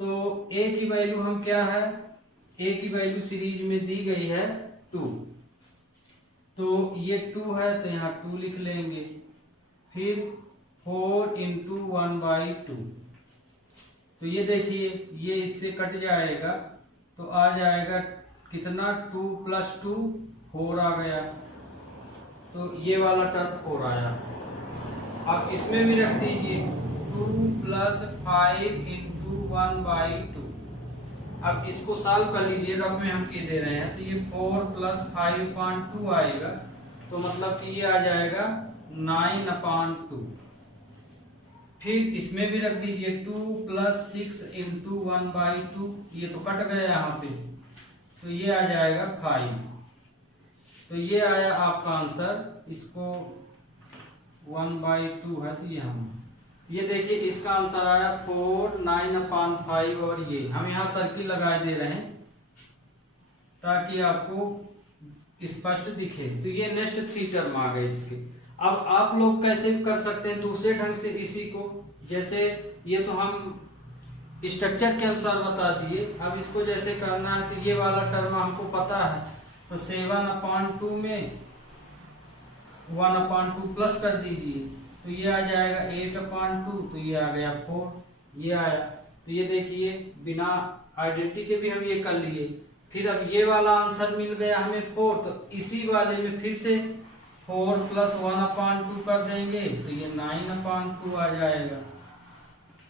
तो ए की वैल्यू हम क्या है, ए की वैल्यू सीरीज में दी गई है 2, तो ये 2 है तो यहाँ 2 लिख लेंगे। फिर 4 × 1/2, तो ये देखिए ये इससे कट जाएगा तो आ जाएगा कितना, 2 + 2 4 आ गया, तो ये वाला टर्म 4 आया। अब इसमें भी रख दीजिए 2 + 5 × 1/2। अब इसको सॉल्व कर लीजिए, रफ में हम के दे रहे हैं, तो ये 4 + 5/2 आएगा, तो मतलब कि ये आ जाएगा 9/2। फिर इसमें भी रख दीजिए 2 + 6 × 1/2, ये तो कट गया यहाँ पे, तो ये आ जाएगा 5। तो ये आया आपका आंसर, इसको 1/2 है तो ये हम ये देखिए इसका आंसर आया 4 9/5। और ये हम यहाँ सर्किल लगा दे रहे हैं ताकि आपको स्पष्ट दिखे। तो ये नेक्स्ट 3 टर्म आ गए इसके। अब आप लोग कैसे कर सकते हैं दूसरे ढंग से इसी को, जैसे ये तो हम स्ट्रक्चर के अनुसार बता दिए, अब इसको जैसे करना है तो ये वाला टर्म हमको पता है, तो 7/2 में 1/2 प्लस कर दीजिए, तो ये आ जाएगा 8/2, तो ये आ गया 4, ये आया। तो ये देखिए बिना आइडेंटिटी के भी हम ये कर लिए। फिर अब ये वाला आंसर मिल गया हमें 4, तो इसी वाले में फिर से 4 + 1/2 कर देंगे, तो ये 9/2 आ जाएगा,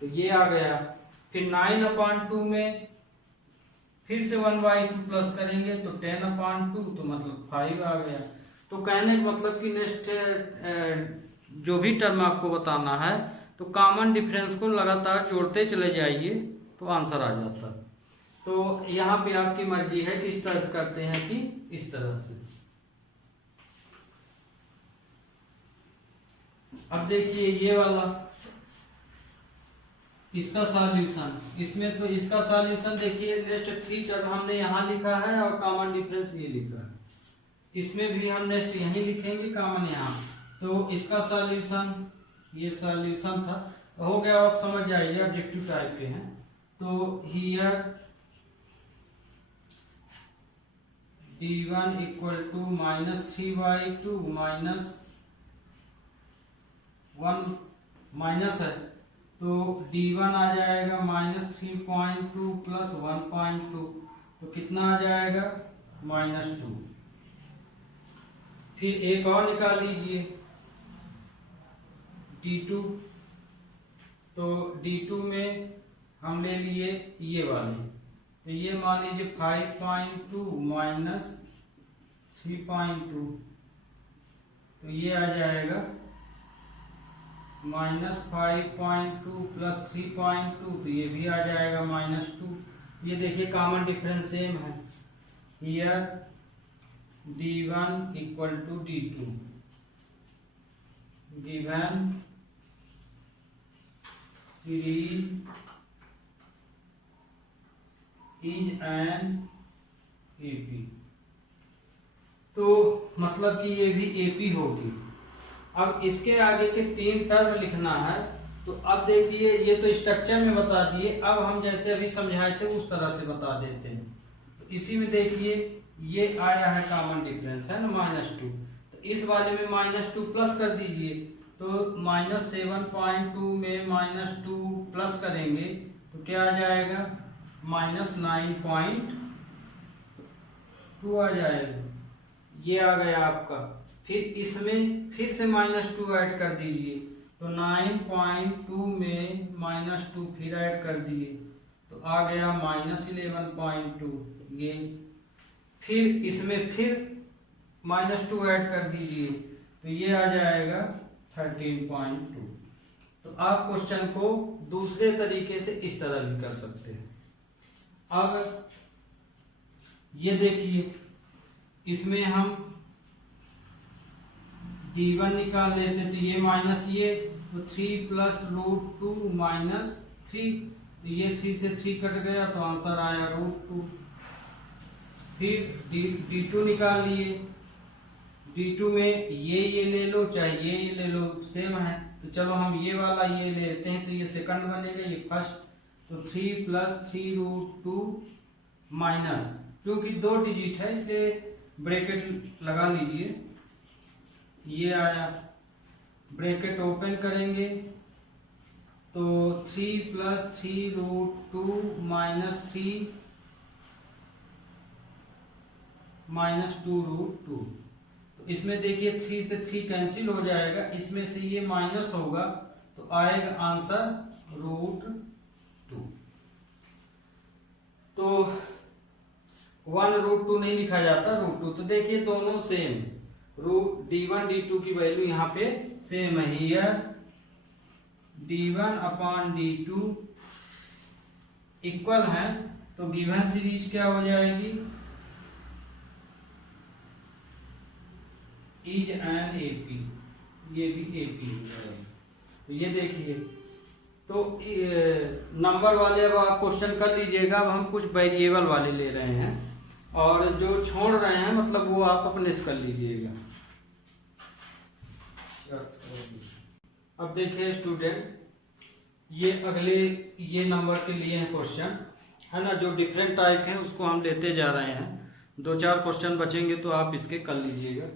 तो ये आ गया। फिर 9/2 में फिर से 1/2 प्लस करेंगे तो 10/2, तो मतलब 5 आ गया। तो कहने का मतलब कि नेक्स्ट जो भी टर्म आपको बताना है तो कॉमन डिफरेंस को लगातार जोड़ते चले जाइए तो आंसर आ जाता है। तो यहाँ पे आपकी मर्जी है कि इस तरह से करते हैं कि इस तरह से। अब देखिए ये वाला इसका सॉल्यूशन, इसमें तो इसका सॉल्यूशन देखिए नेक्स्ट 3 टर्म हमने यहाँ लिखा है और कॉमन डिफरेंस ये लिखा है, इसमें भी हम नेक्स्ट यहीं लिखेंगे कॉमन यहाँ। तो इसका सॉल्यूशन, ये सॉल्यूशन था, हो गया, आप समझ जाइए ऑब्जेक्टिव टाइप के हैं। तो हियर d1 = -3/2 -1 माइनस है, तो d1 आ जाएगा -3.2 + 1.2, तो कितना आ जाएगा -2। फिर एक और निकाल लीजिए d2, तो d2 में हम ले लिए ये वाले, तो ये मान लीजिए 5.2 - 3.2, तो ये आ जाएगा -5.2 + 3.2, तो ये भी आ जाएगा -2। ये देखिए कॉमन डिफरेंस सेम है, here d1 = d2 given series is N AP, तो मतलब कि ये भी एपी होगी। अब इसके आगे के 3 टर्म लिखना है, तो अब देखिए ये तो स्ट्रक्चर में बता दिए, अब हम जैसे अभी समझाए थे उस तरह से बता देते हैं। तो इसी में देखिए ये आया है कॉमन डिफरेंस है ना -2, तो इस वाले में -2 प्लस कर दीजिए, तो -7.2 में -2 प्लस करेंगे तो क्या आ जाएगा -9.2 आ जाएगा, ये आ गया आपका। फिर इसमें फिर से -2 ऐड कर दीजिए, तो 9.2 में -2 फिर ऐड कर दिए, तो आ गया -11.2 ये। फिर इसमें फिर -2 ऐड कर दीजिए, तो ये आ जाएगा 13.2। तो आप क्वेश्चन को दूसरे तरीके से इस तरह भी कर सकते हैं। अब ये देखिए इसमें हम D1 निकाल लेते तो ये माइनस ये, तो 3 प्लस रूट 2 माइनस 3, तो ये 3 से 3 कट गया तो आंसर आया रूट 2। फिर D2 निकाल लिए, D2 में ये ले लो चाहे ये ले लो सेम है, तो चलो हम ये वाला ये लेते हैं, तो ये सेकंड बनेगा, ये फर्स्ट, तो 3 प्लस 3 रूट 2 माइनस, क्योंकि 2 डिजिट है इसलिए ब्रैकेट लगा लीजिए, ये आया, ब्रैकेट ओपन करेंगे तो 3 plus 3 root 2 minus 3 minus 2 root 2, तो इसमें देखिए 3 से 3 कैंसिल हो जाएगा, इसमें से ये माइनस होगा तो आएगा आंसर रूट 2। तो 1 रूट 2 नहीं लिखा जाता, रूट 2, तो देखिए दोनों सेम, रूट D1 D2 की वैल्यू यहाँ पे सेम है, here D1 upon D2 equal है, तो गिवन सीरीज क्या हो जाएगी, इज एन AP, ये भी AP हो जाएगी। तो ये देखिए, तो नंबर वाले अब आप क्वेश्चन कर लीजिएगा, अब हम कुछ वेरिएबल वाले ले रहे हैं और जो छोड़ रहे हैं मतलब वो आप अपने से कर लीजिएगा। अब देखिए स्टूडेंट, ये अगले ये नंबर के लिए हैं क्वेश्चन, है ना, जो डिफरेंट टाइप हैं उसको हम लेते जा रहे हैं, 2-4 क्वेश्चन बचेंगे तो आप इसके कर लीजिएगा।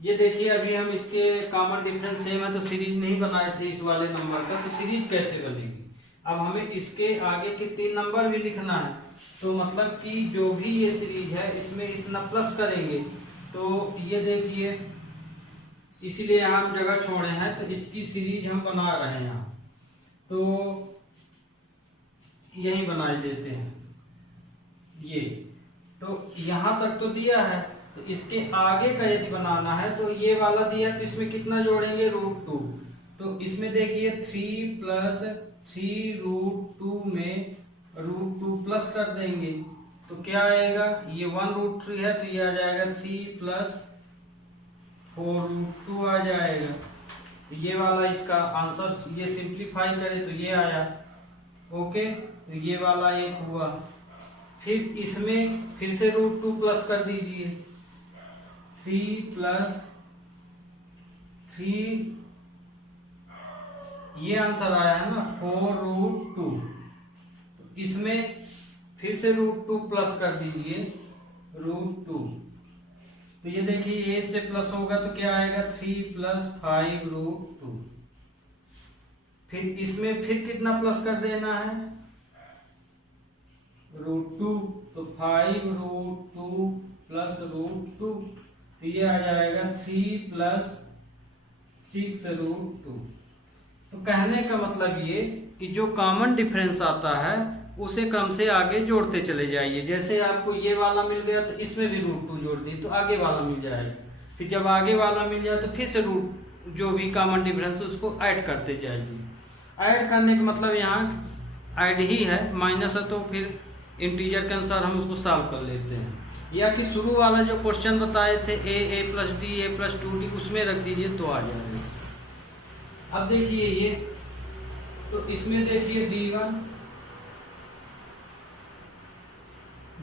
ये देखिए अभी हम इसके कॉमन डिफरेंस सेम है तो सीरीज नहीं बनाए थे इस वाले नंबर का, तो सीरीज कैसे बनेगी, अब हमें इसके आगे के 3 नंबर भी लिखना है, तो मतलब कि जो भी ये सीरीज है इसमें इतना प्लस करेंगे, तो ये देखिए इसीलिए हम जगह छोड़े हैं, तो इसकी सीरीज हम बना रहे हैं यहाँ, तो यही बना देते हैं ये, तो यहाँ तक तो दिया है, तो इसके आगे का यदि बनाना है तो ये वाला दिया, तो इसमें कितना जोड़ेंगे रूट 2, तो इसमें देखिए 3 प्लस 3 रूट 2 में रूट 2 प्लस कर देंगे, तो क्या आएगा, ये 1 रूट 3 है तो ये आ जाएगा 3 प्लस 4 रूट 2 आ जाएगा, तो ये वाला इसका आंसर, ये सिंप्लीफाई करें तो ये आया, ओके, तो ये वाला एक हुआ। फिर इसमें फिर से रूट 2 प्लस कर दीजिए, 3 प्लस 3, ये आंसर आया है ना 4 रूट 2, तो इसमें फिर से रूट 2 प्लस कर दीजिए, रूट 2, तो ये देखिए ये से प्लस होगा तो क्या आएगा 3 प्लस 5 रूट 2, फिर इसमें फिर कितना प्लस कर देना है रूट 2, तो 5 रूट 2 प्लस रूट 2, तो ये आ जाएगा 3 प्लस 6 रूट 2। तो कहने का मतलब ये कि जो कॉमन डिफरेंस आता है उसे कम से आगे जोड़ते चले जाइए, जैसे आपको ये वाला मिल गया तो इसमें भी रूट 2 जोड़ दी तो आगे वाला मिल जाएगा, फिर जब आगे वाला मिल जाए तो फिर से रूट जो भी कॉमन डिफरेंस उसको ऐड करते जाइए। ऐड करने का मतलब यहाँ ऐड ही है, माइनस है तो फिर इंटीजर के अनुसार हम उसको सॉल्व कर लेते हैं, या कि शुरू वाला जो क्वेश्चन बताए थे a plus D a plus 2d उसमें रख दीजिए तो आ जाएगा। अब देखिए ये, तो इसमें देखिए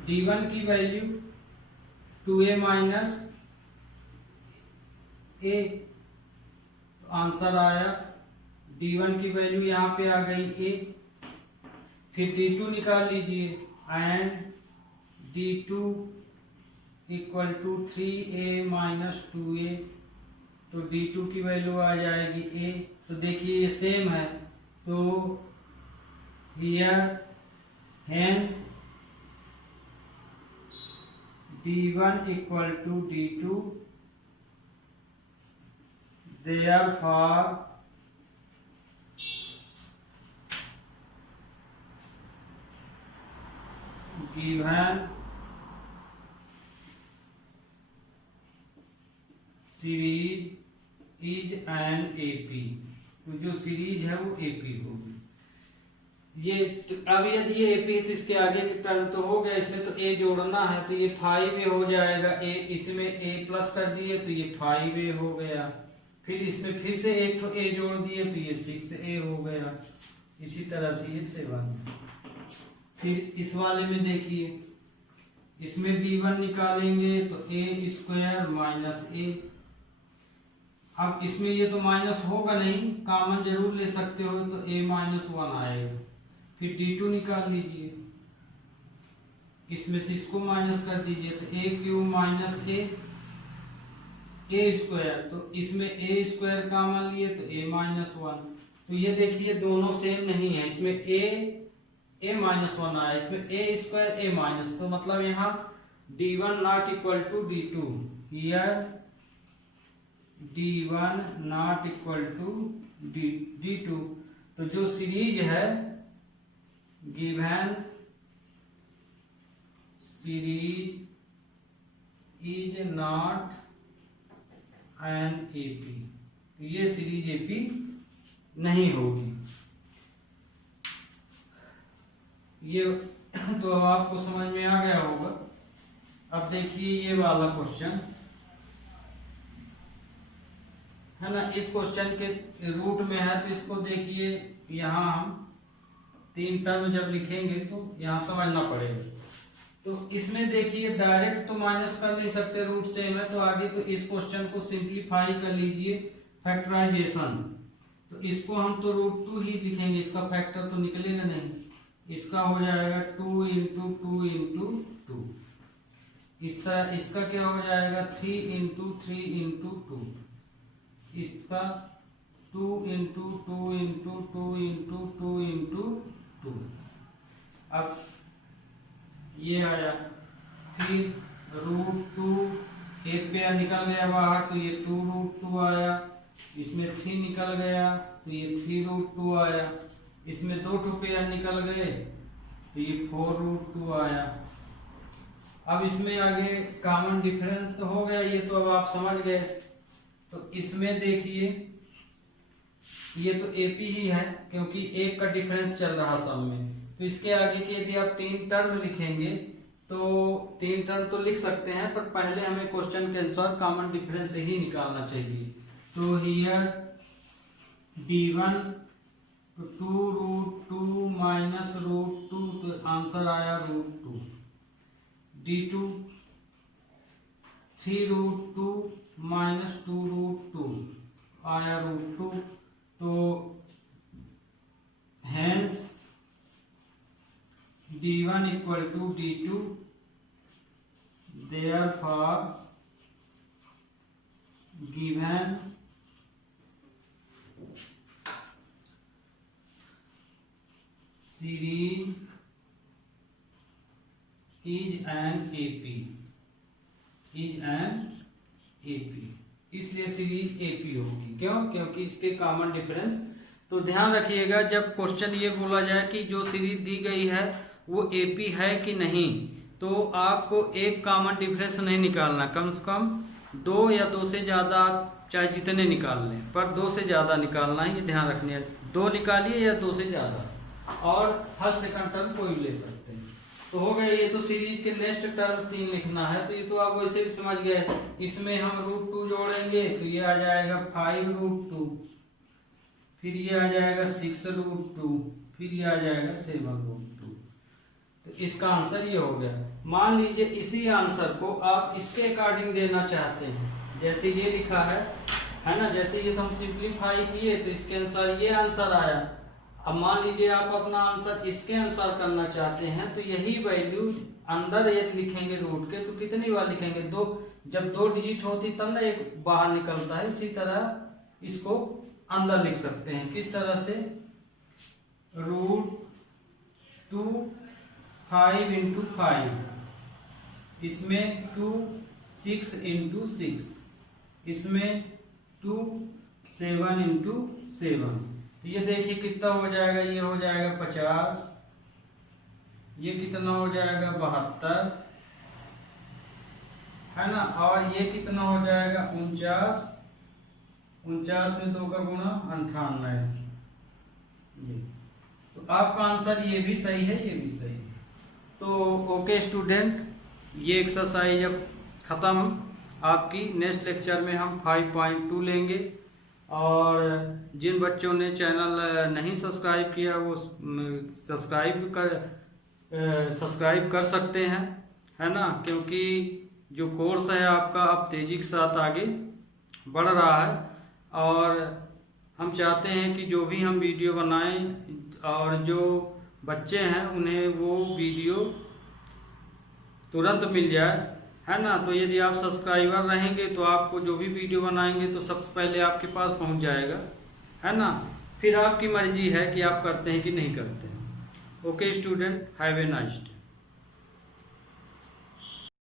D1 की वैल्यू 2a माइनस a, तो आंसर आया D1 की वैल्यू यहाँ पे आ गई a। फिर D2 निकाल लीजिए, and D2 equal to 3a minus 2a, तो D2 की वैल्यू आ जाएगी a, तो देखिए ये सेम है, तो here hence D1 equal to D2, therefore given series is an AP, तो जो सीरीज है वो AP होगी। ये अब यदि ये AP है तो इसके आगे की टर्म तो हो गया, इसमें तो a जोड़ना है तो ये 5a हो जाएगा, a इसमें a प्लस कर दिए तो ये 5a हो गया। फिर इसमें फिर से एक तो ए जोड़ दिए तो ये 6a हो गया। इसी तरह से ये 7। फिर इस वाले में देखिए, इसमें b1 निकालेंगे तो a स्क्वायर माइनस a। अब इसमें ये तो माइनस होगा नहीं, कॉमन जरूर ले सकते हो, तो a माइनस 1 आएगा। फिर d2 निकाल लीजिए, इसमें से इसको माइनस कर दीजिए तो a cube minus a square, तो इसमें a स्क्वायर कॉमन लिए तो a माइनस 1। तो ये देखिए दोनों सेम नहीं है, इसमें a माइनस 1 आया, इसमें a स्क्वायर a माइनस, तो मतलब यहाँ d1 not equal to d2, here d1 not equal to d2। तो जो सीरीज है given series is not an AP, तो ये सीरीज एपी नहीं होगी। ये तो आपको समझ में आ गया होगा। अब देखिए ये वाला क्वेश्चन है ना, इस क्वेश्चन के रूट में है, तो इसको देखिए यहाँ हम 3 टर्म जब लिखेंगे तो यहाँ समझना पड़ेगा। तो इसमें देखिए डायरेक्ट तो माइनस कर नहीं सकते, रूट सेम है, तो आगे तो इस क्वेश्चन को सिंप्लीफाई कर लीजिए, फैक्टराइजेशन। तो इसको हम तो √2 ही लिखेंगे, इसका फैक्टर तो निकलेगा नहीं, इसका हो जाएगा 2 इंटू 2 इंटू 2। इसका क्या हो जाएगा 3 इंटू 3 इंटू 2, इसका 2 इंटू 2 इंटू 2 इंटू 2 इंटू 2। अब ये आया, फिर √2 एक पेयर निकल गया बाहर तो ये 2√2 आया, इसमें 3 निकल गया तो ये 3√2 आया, इसमें 2 पेयर निकल गए तो ये 4√2 आया। अब इसमें आगे कॉमन डिफरेंस तो हो गया, ये तो अब आप समझ गए। तो इसमें देखिए ये तो एपी ही है क्योंकि एक का डिफरेंस चल रहा सब में, तो इसके आगे के यदि आप 3 टर्म लिखेंगे तो 3 टर्म तो लिख सकते हैं, पर पहले हमें क्वेश्चन के अनुसार कॉमन डिफरेंस ही निकालना चाहिए। तो हियर d1 2√2 माइनस √2, तो आंसर आया √2। d2 3√2 माइनस 2√2 आया √2, तो hence d1 equal to d2, therefore given series is an AP, is an AP, इसलिए सीरीज एपी होगी। क्यों? क्योंकि इसके कॉमन डिफरेंस। तो ध्यान रखिएगा जब क्वेश्चन ये बोला जाए कि जो सीरीज दी गई है वो एपी है कि नहीं, तो आपको एक कॉमन डिफरेंस नहीं निकालना, कम से कम 2 या 2 से ज़्यादा, आप चाहे जितने निकाल लें, पर 2 से ज़्यादा निकालना है, ये ध्यान रखना है। 2 निकालिए या 2 से ज़्यादा, और फर्स्ट सेकंड टर्म कोई ले सकते हैं। तो हो गया ये। तो सीरीज के नेक्स्ट टर्म 3 लिखना है, तो ये तो आप वैसे भी समझ गए। इसमें हम √2 जोड़ेंगे तो ये आ जाएगा 5√2, फिर ये आ जाएगा 6√2, फिर ये आ जाएगा 7√2। तो इसका आंसर ये हो गया। मान लीजिए इसी आंसर को आप इसके अकॉर्डिंग देना चाहते हैं, जैसे ये लिखा है ना, जैसे ये तो हम सिंप्लीफाई किए तो इसके अनुसार ये आंसर आया। अब मान लीजिए आप अपना आंसर इसके अनुसार करना चाहते हैं, तो यही वैल्यू अंदर यदि लिखेंगे रूट के, तो कितनी बार लिखेंगे 2, जब 2 डिजिट होती तब ना एक बाहर निकलता है, इसी तरह इसको अंदर लिख सकते हैं। किस तरह से √2 5 इंटू 5, इसमें 2 6 इंटू 6, इसमें 2 7 इंटू 7। तो ये देखिए कितना हो जाएगा, ये हो जाएगा 50, ये कितना हो जाएगा 72 है ना, और ये कितना हो जाएगा 49, 49 में 2 का गुणा 98। तो आपका आंसर ये भी सही है, ये भी सही है। तो ओके स्टूडेंट, ये एक्सरसाइज अब खत्म। आपकी नेक्स्ट लेक्चर में हम 5.2 लेंगे। और जिन बच्चों ने चैनल नहीं सब्सक्राइब किया वो सब्सक्राइब कर सकते हैं, है ना, क्योंकि जो कोर्स है आपका अब तेज़ी के साथ आगे बढ़ रहा है। और हम चाहते हैं कि जो भी हम वीडियो बनाएं और जो बच्चे हैं उन्हें वो वीडियो तुरंत मिल जाए, है ना। तो यदि आप सब्सक्राइबर रहेंगे तो आपको जो भी वीडियो बनाएंगे तो सबसे पहले आपके पास पहुंच जाएगा, है ना। फिर आपकी मर्जी है कि आप करते हैं कि नहीं करते हैं। Okay student, have a nice day.